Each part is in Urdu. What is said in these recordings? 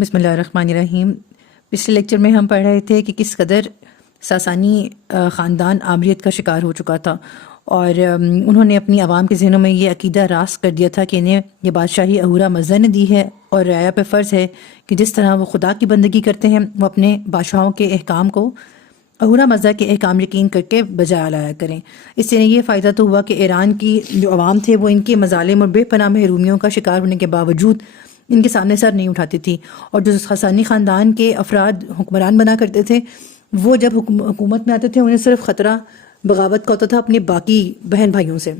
بسم اللہ الرحمن الرحیم۔ پچھلے لیکچر میں ہم پڑھ رہے تھے کہ کس قدر ساسانی خاندان آمریت کا شکار ہو چکا تھا، اور انہوں نے اپنی عوام کے ذہنوں میں یہ عقیدہ راسخ کر دیا تھا کہ انہیں یہ بادشاہی عہورہ مزہ نے دی ہے، اور رعایا پہ فرض ہے کہ جس طرح وہ خدا کی بندگی کرتے ہیں وہ اپنے بادشاہوں کے احکام کو عہورہ مزہ کے احکام یقین کر کے بجا لایا کریں۔ اس سے یہ فائدہ تو ہوا کہ ایران کی جو عوام تھے وہ ان کے مظالم اور بے پناہ محرومیوں کا شکار ہونے کے باوجود ان کے سامنے سر نہیں اٹھاتی تھی، اور جو ساسانی خاندان کے افراد حکمران بنا کرتے تھے وہ جب حکومت میں آتے تھے انہیں صرف خطرہ بغاوت کا ہوتا تھا اپنے باقی بہن بھائیوں سے۔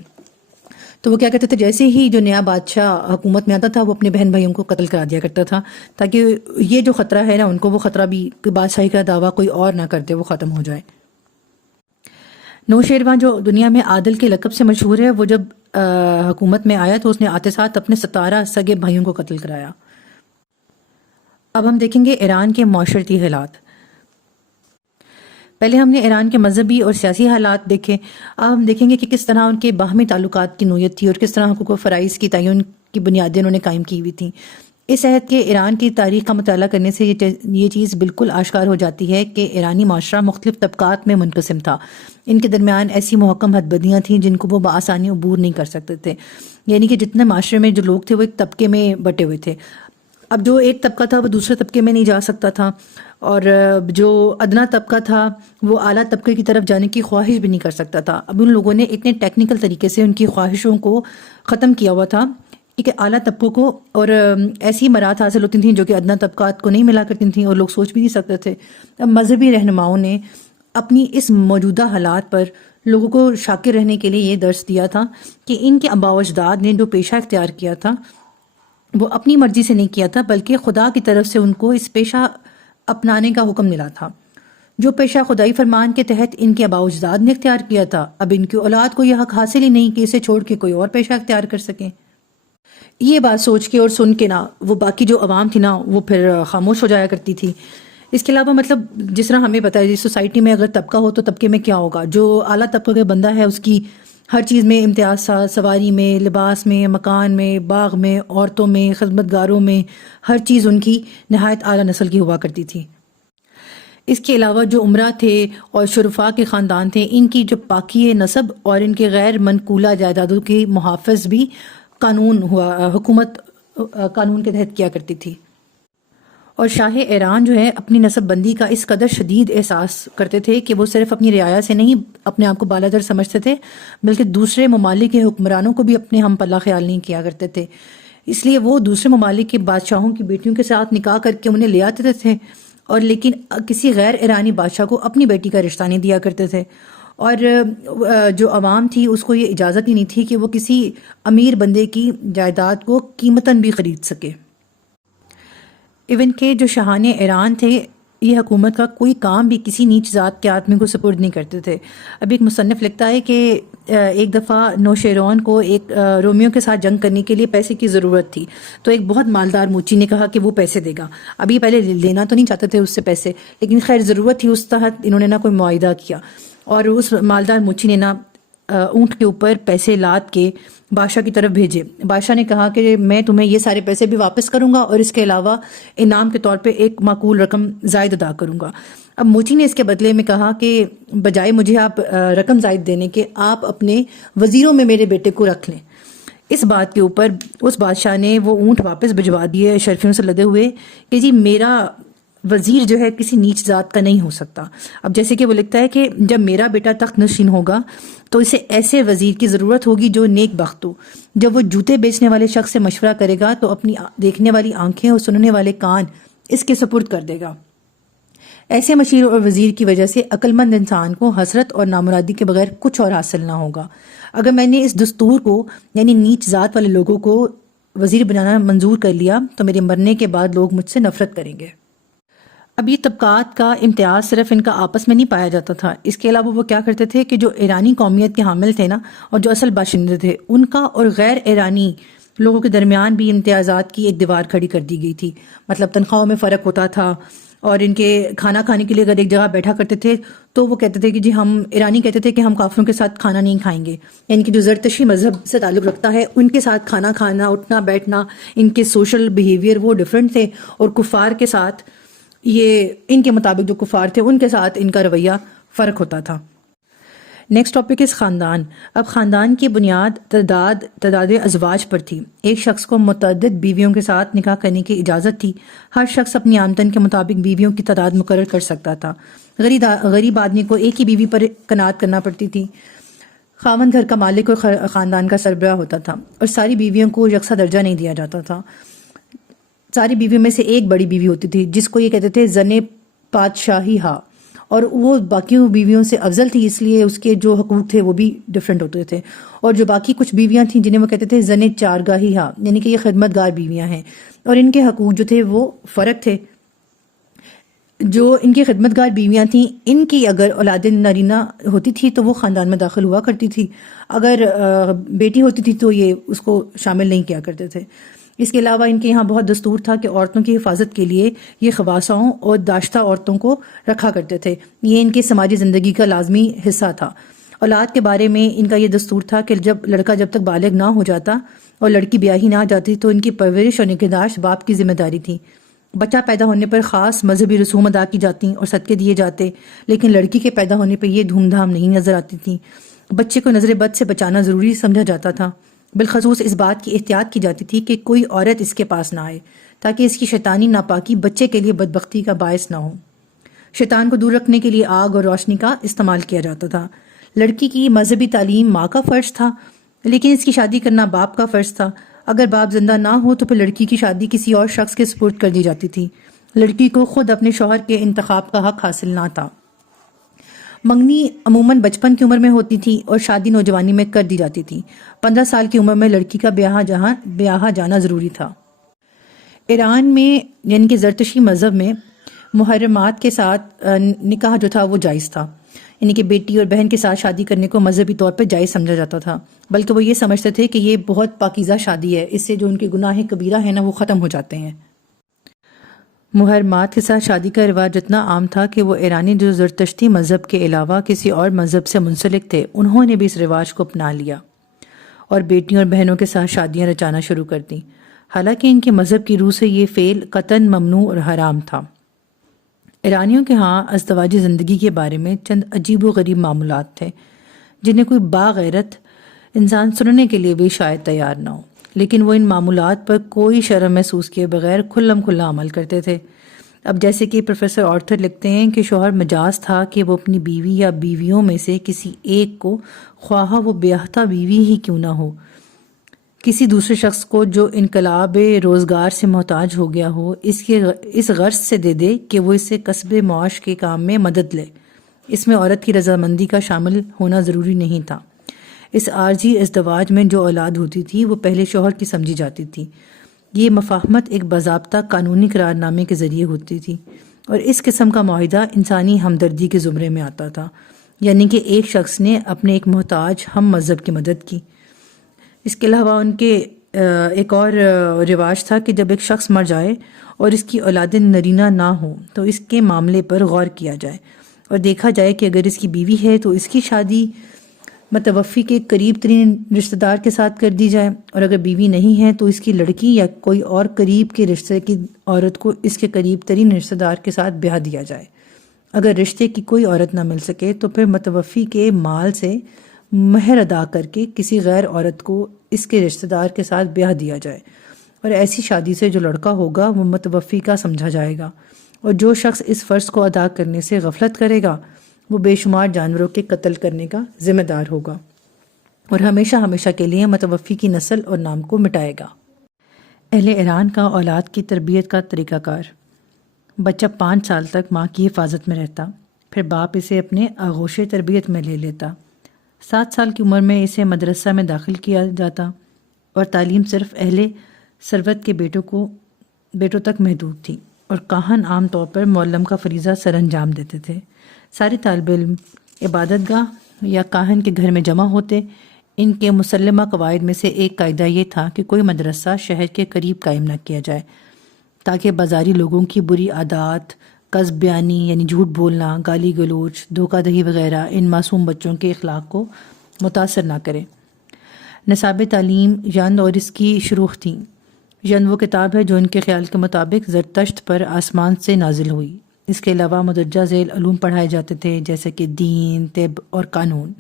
تو وہ کیا کرتے تھے، جیسے ہی جو نیا بادشاہ حکومت میں آتا تھا وہ اپنے بہن بھائیوں کو قتل کرا دیا کرتا تھا، تاکہ یہ جو خطرہ ہے نا ان کو وہ خطرہ بھی بادشاہی کا دعویٰ کوئی اور نہ کرتے، وہ ختم ہو جائے۔ نوشیروان جو دنیا میں عادل کے لقب سے مشہور ہے، وہ جب حکومت میں آیا تو اس نے آتے ساتھ اپنے 17 سگے بھائیوں کو قتل کرایا۔ اب ہم دیکھیں گے ایران کے معاشرتی حالات۔ پہلے ہم نے ایران کے مذہبی اور سیاسی حالات دیکھے، اب ہم دیکھیں گے کہ کس طرح ان کے باہمی تعلقات کی نوعیت تھی اور کس طرح حقوق و فرائض کی تعین کی بنیادیں انہوں نے قائم کی ہوئی تھیں۔ اس عہد کے ایران کی تاریخ کا مطالعہ کرنے سے یہ چیز بالکل آشکار ہو جاتی ہے کہ ایرانی معاشرہ مختلف طبقات میں منقسم تھا۔ ان کے درمیان ایسی محکم حد بدیاں تھیں جن کو وہ بآسانی عبور نہیں کر سکتے تھے، یعنی کہ جتنے معاشرے میں جو لوگ تھے وہ ایک طبقے میں بٹے ہوئے تھے۔ اب جو ایک طبقہ تھا وہ دوسرے طبقے میں نہیں جا سکتا تھا، اور جو ادنا طبقہ تھا وہ اعلیٰ طبقے کی طرف جانے کی خواہش بھی نہیں کر سکتا تھا۔ اب ان لوگوں نے اتنے ٹیکنیکل طریقے سے ان کی خواہشوں کو ختم کیا ہوا تھا کہ اعلیٰ طبقوں کو اور ایسی مراد حاصل ہوتی تھیں جو کہ ادنا طبقات کو نہیں ملا کرتی تھیں، اور لوگ سوچ بھی نہیں سکتے تھے۔ اب مذہبی رہنماؤں نے اپنی اس موجودہ حالات پر لوگوں کو شاکر رہنے کے لیے یہ درس دیا تھا کہ ان کے آباء و اجداد نے جو پیشہ اختیار کیا تھا وہ اپنی مرضی سے نہیں کیا تھا، بلکہ خدا کی طرف سے ان کو اس پیشہ اپنانے کا حکم ملا تھا۔ جو پیشہ خدائی فرمان کے تحت ان کے آباء و اجداد نے اختیار کیا تھا، اب ان کی اولاد کو یہ حق حاصل ہی نہیں کہ اسے چھوڑ کے کوئی اور پیشہ اختیار کر سکیں۔ یہ بات سوچ کے اور سن کے نا وہ باقی جو عوام تھی نا وہ پھر خاموش ہو جایا کرتی تھی۔ اس کے علاوہ مطلب جس طرح ہمیں پتہ ہے سوسائٹی میں اگر طبقہ ہو تو طبقے میں کیا ہوگا، جو اعلیٰ طبقے کا بندہ ہے اس کی ہر چیز میں امتیاز تھا، سواری میں، لباس میں، مکان میں، باغ میں، عورتوں میں، خدمت گاروں میں، ہر چیز ان کی نہایت اعلیٰ نسل کی ہوا کرتی تھی۔ اس کے علاوہ جو عمرہ تھے اور شرفاء کے خاندان تھے، ان کی جو پاکی نسب اور ان کے غیر منقولہ جائیدادوں کی محافظ بھی حکومت قانون کے تحت کیا کرتی تھی۔ اور شاہ ایران جو ہے اپنی نسب بندی کا اس قدر شدید احساس کرتے تھے کہ وہ صرف اپنی رعایا سے نہیں اپنے آپ کو بالادر سمجھتے تھے، بلکہ دوسرے ممالک کے حکمرانوں کو بھی اپنے ہم پلہ خیال نہیں کیا کرتے تھے۔ اس لیے وہ دوسرے ممالک کے بادشاہوں کی بیٹیوں کے ساتھ نکاح کر کے انہیں لے آتے تھے، اور لیکن کسی غیر ایرانی بادشاہ کو اپنی بیٹی کا رشتہ نہیں دیا کرتے تھے، اور جو عوام تھی اس کو یہ اجازت ہی نہیں تھی کہ وہ کسی امیر بندے کی جائیداد کو قیمتاً بھی خرید سکے۔ ایون کہ جو شاہان ایران تھے یہ حکومت کا کوئی کام بھی کسی نیچ ذات کے آدمی کو سپرد نہیں کرتے تھے۔ اب ایک مصنف لکھتا ہے کہ ایک دفعہ نوشیروان کو ایک رومیو کے ساتھ جنگ کرنے کے لیے پیسے کی ضرورت تھی، تو ایک بہت مالدار موچی نے کہا کہ وہ پیسے دے گا۔ ابھی پہلے لینا تو نہیں چاہتے تھے اس سے پیسے، لیکن خیر ضرورت تھی، اس تحت انہوں نے نہ کوئی معاہدہ کیا، اور اس مالدار موچی نے نہ اونٹ کے اوپر پیسے لاد کے بادشاہ کی طرف بھیجے۔ بادشاہ نے کہا کہ میں تمہیں یہ سارے پیسے بھی واپس کروں گا اور اس کے علاوہ انعام کے طور پہ ایک معقول رقم زائد ادا کروں گا۔ اب موچی نے اس کے بدلے میں کہا کہ بجائے مجھے آپ رقم زائد دینے کے آپ اپنے وزیروں میں میرے بیٹے کو رکھ لیں۔ اس بات کے اوپر اس بادشاہ نے وہ اونٹ واپس بھجوا دیے شرفیوں سے لدے ہوئے کہ جی میرا وزیر جو ہے کسی نیچ ذات کا نہیں ہو سکتا۔ اب جیسے کہ وہ لکھتا ہے کہ جب میرا بیٹا تخت نشین ہوگا تو اسے ایسے وزیر کی ضرورت ہوگی جو نیک بخت ہو۔ جب وہ جوتے بیچنے والے شخص سے مشورہ کرے گا تو اپنی دیکھنے والی آنکھیں اور سننے والے کان اس کے سپرد کر دے گا۔ ایسے مشیر اور وزیر کی وجہ سے عقل مند انسان کو حسرت اور نامرادی کے بغیر کچھ اور حاصل نہ ہوگا۔ اگر میں نے اس دستور کو یعنی نیچ ذات والے لوگوں کو وزیر بنانا منظور کر لیا تو میرے مرنے کے بعد لوگ مجھ سے نفرت کریں گے۔ اب یہ طبقات کا امتیاز صرف ان کا آپس میں نہیں پایا جاتا تھا، اس کے علاوہ وہ کیا کرتے تھے کہ جو ایرانی قومیت کے حامل تھے نا اور جو اصل باشندے تھے ان کا اور غیر ایرانی لوگوں کے درمیان بھی امتیازات کی ایک دیوار کھڑی کر دی گئی تھی۔ مطلب تنخواہوں میں فرق ہوتا تھا، اور ان کے کھانا کھانے کے لیے اگر ایک جگہ بیٹھا کرتے تھے تو وہ کہتے تھے کہ جی ہم ایرانی کہتے تھے کہ ہم کافروں کے ساتھ کھانا نہیں کھائیں گے، یعنی کہ جو زرتشتی مذہب سے تعلق رکھتا ہے ان کے ساتھ کھانا کھانا، اٹھنا بیٹھنا، ان کے سوشل بیہیویئر وہ ڈیفرنٹ تھے، اور کفار کے ساتھ یہ ان کے مطابق جو کفار تھے ان کے ساتھ ان کا رویہ فرق ہوتا تھا۔ نیکسٹ ٹاپک از خاندان۔ اب خاندان کی بنیاد تعداد ازواج پر تھی۔ ایک شخص کو متعدد بیویوں کے ساتھ نکاح کرنے کی اجازت تھی۔ ہر شخص اپنی آمدن کے مطابق بیویوں کی تعداد مقرر کر سکتا تھا۔ غریب آدمی کو ایک ہی بیوی پر قناعت کرنا پڑتی تھی۔ خاوند گھر کا مالک اور خاندان کا سربراہ ہوتا تھا، اور ساری بیویوں کو یکساں درجہ نہیں دیا جاتا تھا۔ ساری بیویوں میں سے ایک بڑی بیوی ہوتی تھی جس کو یہ کہتے تھے زن پادشاہی ہا، اور وہ باقی بیویوں سے افضل تھی، اس لیے اس کے جو حقوق تھے وہ بھی ڈیفرنٹ ہوتے تھے۔ اور جو باقی کچھ بیویاں تھیں جنہیں وہ کہتے تھے زن چارگاہی ہا، یعنی کہ یہ خدمت گار بیویاں ہیں، اور ان کے حقوق جو تھے وہ فرق تھے۔ جو ان کی خدمت گار بیویاں تھیں، ان کی اگر اولاد نارینہ ہوتی تھی تو وہ خاندان میں داخل ہوا کرتی تھی، اگر بیٹی ہوتی تھی تو یہ اس کو شامل نہیں کیا کرتے تھے۔ اس کے علاوہ ان کے یہاں بہت دستور تھا کہ عورتوں کی حفاظت کے لیے یہ خواصاؤں اور داشتہ عورتوں کو رکھا کرتے تھے، یہ ان کی سماجی زندگی کا لازمی حصہ تھا۔ اولاد کے بارے میں ان کا یہ دستور تھا کہ لڑکا جب تک بالغ نہ ہو جاتا اور لڑکی بیاہی نہ جاتی تو ان کی پرورش اور نگہداشت باپ کی ذمہ داری تھی۔ بچہ پیدا ہونے پر خاص مذہبی رسوم ادا کی جاتی اور صدقے دیے جاتے، لیکن لڑکی کے پیدا ہونے پر یہ دھوم دھام نہیں نظر آتی تھی۔ بچے کو نظر بد سے بچانا ضروری سمجھا جاتا تھا۔ بالخصوص اس بات کی احتیاط کی جاتی تھی کہ کوئی عورت اس کے پاس نہ آئے تاکہ اس کی شیطانی ناپاکی بچے کے لیے بدبختی کا باعث نہ ہو۔ شیطان کو دور رکھنے کے لیے آگ اور روشنی کا استعمال کیا جاتا تھا۔ لڑکی کی مذہبی تعلیم ماں کا فرض تھا، لیکن اس کی شادی کرنا باپ کا فرض تھا۔ اگر باپ زندہ نہ ہو تو پھر لڑکی کی شادی کسی اور شخص کے سپرد کر دی جاتی تھی۔ لڑکی کو خود اپنے شوہر کے انتخاب کا حق حاصل نہ تھا۔ منگنی عموماً بچپن کی عمر میں ہوتی تھی اور شادی نوجوانی میں کر دی جاتی تھی۔ 15 سال کی عمر میں لڑکی کا بیاہ جانا ضروری تھا۔ ایران میں یعنی کہ زرتشتی مذہب میں محرمات کے ساتھ نکاح جو تھا وہ جائز تھا، یعنی کہ بیٹی اور بہن کے ساتھ شادی کرنے کو مذہبی طور پہ جائز سمجھا جاتا تھا، بلکہ وہ یہ سمجھتے تھے کہ یہ بہت پاکیزہ شادی ہے، اس سے جو ان کے گناہ کبیرہ ہیں نا وہ ختم ہو جاتے ہیں۔ محرمات کے ساتھ شادی کا رواج اتنا عام تھا کہ وہ ایرانی جو زرتشتی مذہب کے علاوہ کسی اور مذہب سے منسلک تھے انہوں نے بھی اس رواج کو اپنا لیا اور بیٹیوں اور بہنوں کے ساتھ شادیاں رچانا شروع کر دیں، حالانکہ ان کے مذہب کی روح سے یہ فعل قطعاً ممنوع اور حرام تھا۔ ایرانیوں کے ہاں ازدواجی زندگی کے بارے میں چند عجیب و غریب معمولات تھے جنہیں کوئی باغیرت انسان سننے کے لیے بھی شاید تیار نہ ہو، لیکن وہ ان معمولات پر کوئی شرم محسوس کیے بغیر کھلم کھلا عمل کرتے تھے۔ اب جیسے کہ پروفیسر آرتھر لکھتے ہیں کہ شوہر مجاز تھا کہ وہ اپنی بیوی یا بیویوں میں سے کسی ایک کو، خواہ وہ بیاہتا بیوی ہی کیوں نہ ہو، کسی دوسرے شخص کو جو انقلاب روزگار سے محتاج ہو گیا ہو اس غرض سے دے دے کہ وہ اسے کسب معاش کے کام میں مدد لے۔ اس میں عورت کی رضامندی کا شامل ہونا ضروری نہیں تھا۔ اس عارضی ازدواج میں جو اولاد ہوتی تھی وہ پہلے شوہر کی سمجھی جاتی تھی۔ یہ مفاہمت ایک باضابطہ قانونی قرار نامے کے ذریعے ہوتی تھی، اور اس قسم کا معاہدہ انسانی ہمدردی کے زمرے میں آتا تھا، یعنی کہ ایک شخص نے اپنے ایک محتاج ہم مذہب کی مدد کی۔ اس کے علاوہ ان کے ایک اور رواج تھا کہ جب ایک شخص مر جائے اور اس کی اولاد نرینہ نہ ہو تو اس کے معاملے پر غور کیا جائے اور دیکھا جائے کہ اگر اس کی بیوی ہے تو اس کی شادی متوفی کے قریب ترین رشتہ دار کے ساتھ کر دی جائے، اور اگر بیوی نہیں ہے تو اس کی لڑکی یا کوئی اور قریب کے رشتے کی عورت کو اس کے قریب ترین رشتہ دار کے ساتھ بیاہ دیا جائے۔ اگر رشتے کی کوئی عورت نہ مل سکے تو پھر متوفی کے مال سے مہر ادا کر کے کسی غیر عورت کو اس کے رشتہ دار کے ساتھ بیاہ دیا جائے، اور ایسی شادی سے جو لڑکا ہوگا وہ متوفی کا سمجھا جائے گا، اور جو شخص اس فرض کو ادا کرنے سے غفلت کرے گا وہ بے شمار جانوروں کے قتل کرنے کا ذمہ دار ہوگا اور ہمیشہ ہمیشہ کے لیے متوفی کی نسل اور نام کو مٹائے گا۔ اہل ایران کا اولاد کی تربیت کا طریقہ کار۔ بچہ 5 سال تک ماں کی حفاظت میں رہتا، پھر باپ اسے اپنے آغوش تربیت میں لے لیتا۔ 7 سال کی عمر میں اسے مدرسہ میں داخل کیا جاتا اور تعلیم صرف اہل ثروت کے بیٹوں تک محدود تھی، اور کاہن عام طور پر معلم کا فریضہ سر انجام دیتے تھے۔ سارے طالب علم عبادت گاہ یا کاہن کے گھر میں جمع ہوتے۔ ان کے مسلمہ قواعد میں سے ایک قاعدہ یہ تھا کہ کوئی مدرسہ شہر کے قریب قائم نہ کیا جائے تاکہ بازاری لوگوں کی بری عادات قذف بیانی یعنی جھوٹ بولنا، گالی گلوچ، دھوکہ دہی وغیرہ ان معصوم بچوں کے اخلاق کو متاثر نہ کرے۔ نصاب تعلیم یند اور اس کی شروح تھیں۔ یند وہ کتاب ہے جو ان کے خیال کے مطابق زرتشت پر آسمان سے نازل ہوئی۔ اس کے علاوہ مدرجہ ذیل علوم پڑھائے جاتے تھے جیسے کہ دین، طب اور قانون۔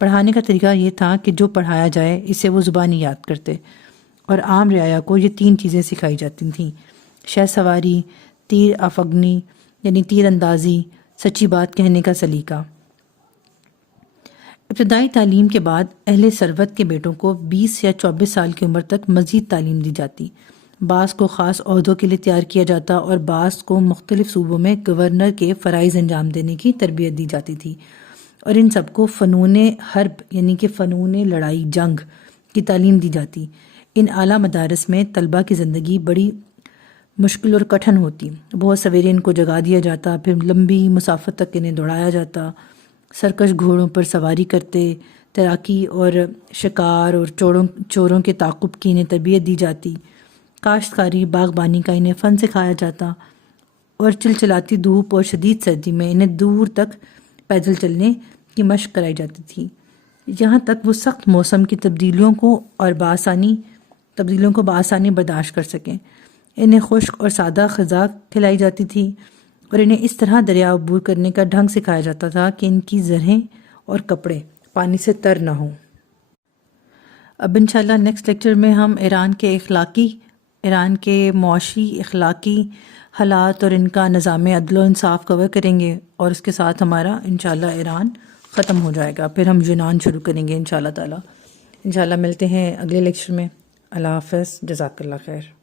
پڑھانے کا طریقہ یہ تھا کہ جو پڑھایا جائے اسے وہ زبانی یاد کرتے، اور عام رعایا کو یہ 3 چیزیں سکھائی جاتی تھیں: شہ سواری، تیر افغنی یعنی تیر اندازی، سچی بات کہنے کا سلیقہ۔ ابتدائی تعلیم کے بعد اہل ثروت کے بیٹوں کو 20 یا 24 سال کی عمر تک مزید تعلیم دی جاتی۔ بعض کو خاص عہدوں کے لیے تیار کیا جاتا اور بعض کو مختلف صوبوں میں گورنر کے فرائض انجام دینے کی تربیت دی جاتی تھی، اور ان سب کو فنون حرب یعنی کہ فنون لڑائی جنگ کی تعلیم دی جاتی۔ ان اعلیٰ مدارس میں طلبہ کی زندگی بڑی مشکل اور کٹھن ہوتی۔ بہت سویرے ان کو جگا دیا جاتا، پھر لمبی مسافت تک انہیں دوڑایا جاتا، سرکش گھوڑوں پر سواری کرتے، تیراکی اور شکار اور چوروں کے تعاقب کی انہیں تربیت دی جاتی، کاشتکاری باغبانی کا انہیں فن سکھایا جاتا، اور چلچلاتی دھوپ اور شدید سردی میں انہیں دور تک پیدل چلنے کی مشق کرائی جاتی تھی، یہاں تک وہ سخت موسم کی تبدیلیوں کو بآسانی برداشت کر سکیں۔ انہیں خشک اور سادہ غذا کھلائی جاتی تھی، اور انہیں اس طرح دریا عبور کرنے کا ڈھنگ سکھایا جاتا تھا کہ ان کی زرہیں اور کپڑے پانی سے تر نہ ہوں۔ اب انشاءاللہ نیکسٹ لیکچر میں ہم ایران کے معاشی اخلاقی حالات اور ان کا نظام عدل و انصاف کور کریں گے، اور اس کے ساتھ ہمارا انشاءاللہ ایران ختم ہو جائے گا، پھر ہم یونان شروع کریں گے انشاءاللہ تعالی۔ انشاءاللہ ملتے ہیں اگلے لیکچر میں۔ اللہ حافظ، جزاک اللہ خیر۔